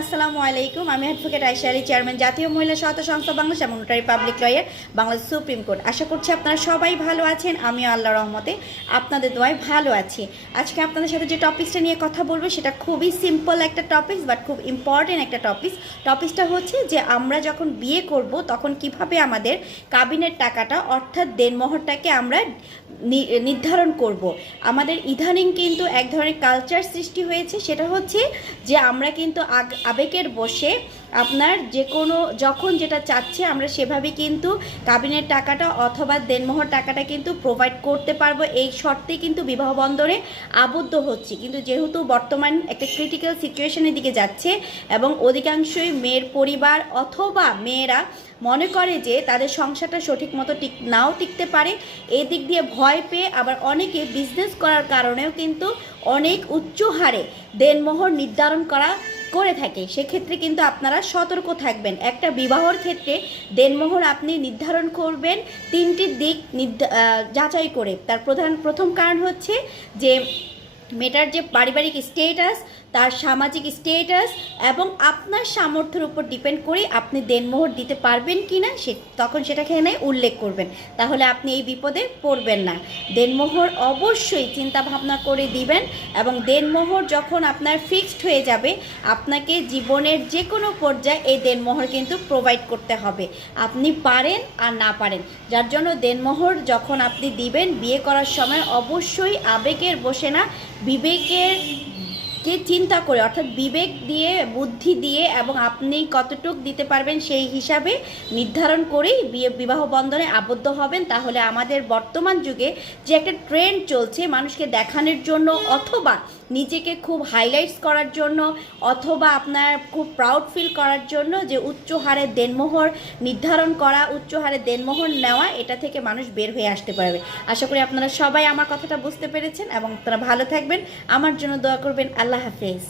আসসালামু আলাইকুম। আমি অ্যাডভোকেট আয়েশা আলী, চেয়ারম্যান জাতীয় মহিলা সহায়তা সংস্থা বাংলাদেশ এবং notary public lawyer Bangladesh supreme court. আশা করছি আপনারা সবাই ভালো আছেন। আমিও আল্লাহর রহমতে আপনাদের দোয়ায় ভালো আছি। আজকে আপনাদের সাথে যে টপিকসটা নিয়ে কথা বলবো সেটা খুবই সিম্পল একটা টপিকস, বাট খুব ইম্পর্টেন্ট একটা টপিকসটা হচ্ছে যে আমরা যখন বিয়ে করব তখন কিভাবে আমাদের কাবিনের টাকাটা অর্থাৎ দেনমোহরটাকে আমরা নির্ধারণ করব। আমাদের ইদানিং কিন্তু এক ধরনের কালচার সৃষ্টি হয়েছে, সেটা হচ্ছে যে আমরা কিন্তু আবেগের বসে আপনার যে কোনো যখন যেটা চাচ্ছে আমরা সেভাবে কিন্তু কাবিনের টাকাটা অথবা দেনমোহর টাকাটা কিন্তু প্রোভাইড করতে পারবো, এই শর্তে কিন্তু বিবাহ বন্ধনে আবদ্ধ হচ্ছে। কিন্তু যেহেতু বর্তমান একটা ক্রিটিক্যাল সিচুয়েশনের দিকে যাচ্ছে এবং অধিকাংশই মেয়ের পরিবার অথবা মেয়েরা মনে করে যে তাদের সংসারটা সঠিক মতো নাও টিকতে পারে, এই দিক দিয়ে ভয় পেয়ে আবার অনেকে বিজনেস করার কারণেও কিন্তু অনেক উচ্চ হারে দেনমোহর নির্ধারণ করে থাকে। সেক্ষেত্রে কিন্তু আপনারা সতর্ক থাকবেন। একটা বিবাহর ক্ষেত্রে দেনমোহর আপনি নির্ধারণ করবেন তিনটি দিক যাচাই করে। তার প্রথম কারণ হচ্ছে যে মেয়েটার যে পারিবারিক স্টেটাস, তার সামাজিক স্টেটাস এবং আপনার সামর্থ্যের উপর ডিপেন্ড করে আপনি দেনমোহর দিতে পারবেন কি না তখন সেটাকে উল্লেখ করবেন, তাহলে আপনি এই বিপদে পড়বেন না। দেনমোহর অবশ্যই চিন্তা ভাবনা করে দিবেন এবং দেনমোহর যখন আপনার ফিক্সড হয়ে যাবে আপনাকে জীবনের যে কোনো পর্যায়ে এই দেনমোহর কিন্তু প্রোভাইড করতে হবে, আপনি পারেন আর না পারেন। যার জন্য দেনমোহর যখন আপনি দিবেন বিয়ে করার সময় অবশ্যই আবেগের বসে না, বিবেকের কে চিন্তা করে, অর্থাৎ বিবেক দিয়ে বুদ্ধি দিয়ে এবং আপনি কতটুক দিতে পারবেন সেই হিসাবে নির্ধারণ করেই বিবাহ বন্ধনে আবদ্ধ হবেন। তাহলে আমাদের বর্তমান যুগে যে একটা ট্রেন্ড চলছে মানুষকে দেখানোর জন্য অথবা নিজেকে খুব হাইলাইটস করার জন্য অথবা আপনার খুব প্রাউড ফিল করার জন্য যে উচ্চ হারে দেনমোহর নির্ধারণ করা, উচ্চ হারে দেনমোহর নেওয়া, এটা থেকে মানুষ বের হয়ে আসতে পারবে। আশা করি আপনারা সবাই আমার কথাটা বুঝতে পেরেছেন এবং আপনারা ভালো থাকবেন। আমার জন্য দোয়া করবেন। আল্লাহ হাফেজ।